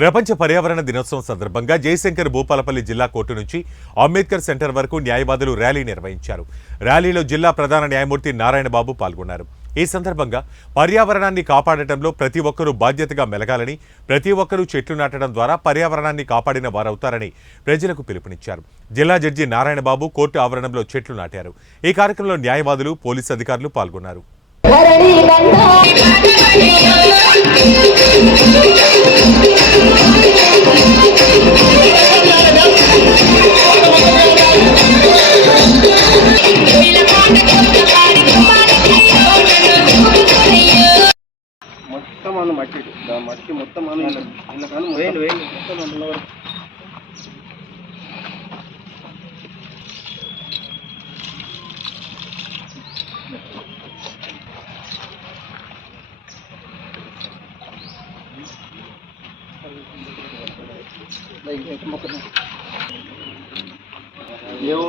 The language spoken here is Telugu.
ప్రపంచ పర్యావరణ దినోత్సవం సందర్భంగా జయశంకర్ భూపాలపల్లి జిల్లా కోర్టు నుంచి అంబేద్కర్ సెంటర్ వరకు న్యాయవాదులు ర్యాలీ నిర్వహించారు. ర్యాలీలో జిల్లా ప్రధాన న్యాయమూర్తి నారాయణబాబు పాల్గొన్నారు. ఈ సందర్భంగా పర్యావరణాన్ని కాపాడటంలో ప్రతి ఒక్కరూ బాధ్యతగా మెలగాలని, ప్రతి ఒక్కరూ చెట్లు నాటడం ద్వారా పర్యావరణాన్ని కాపాడిన వారవుతారని ప్రజలకు పిలుపునిచ్చారు. జిల్లా జడ్జి నారాయణబాబు కోర్టు ఆవరణంలో చెట్లు నాటారు. ఈ కార్యక్రమంలో న్యాయవాదులు, పోలీసు అధికారులు పాల్గొన్నారు. మొత్తం అన్న మట్టి మొత్తం అన్న ఇలా కానీ వేయండి మొత్తం అందులో ఏమో